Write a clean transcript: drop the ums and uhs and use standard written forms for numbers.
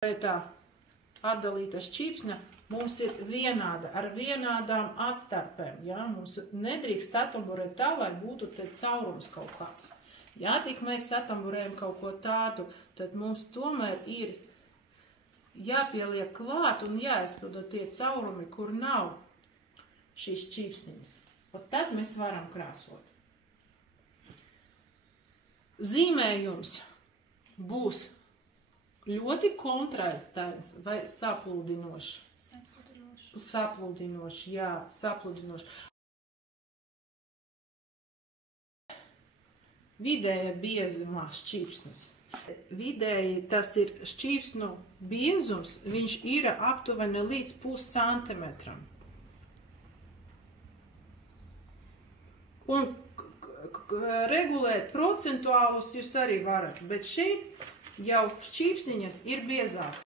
Tā atdalīta šķīpsņa mums ir vienāda, ar vienādām atstarpēm. Ja? Mums nedrīkst satamburēt tā, lai būtu te caurums kaut kāds. Ja tik mēs satamburējam kaut ko tādu, tad mums tomēr ir jāpieliek klāt un jāizpilda tie caurumi, kur nav šīs šķīpsniņas. Un tad mēs varam krāsot. Zīmējums būs ļoti kontrastains vai sapludinošs? Sapludinošs, jā, sapludinošs. Vidēja biezumā šķīpsnes. Vidēji tas ir šķīpsnu biezums, viņš ir aptuveni līdz 0,5 centimetram. Un regulēt procentuālus jūs arī varat, bet šeit jau šķīpsniņas ir biezākas.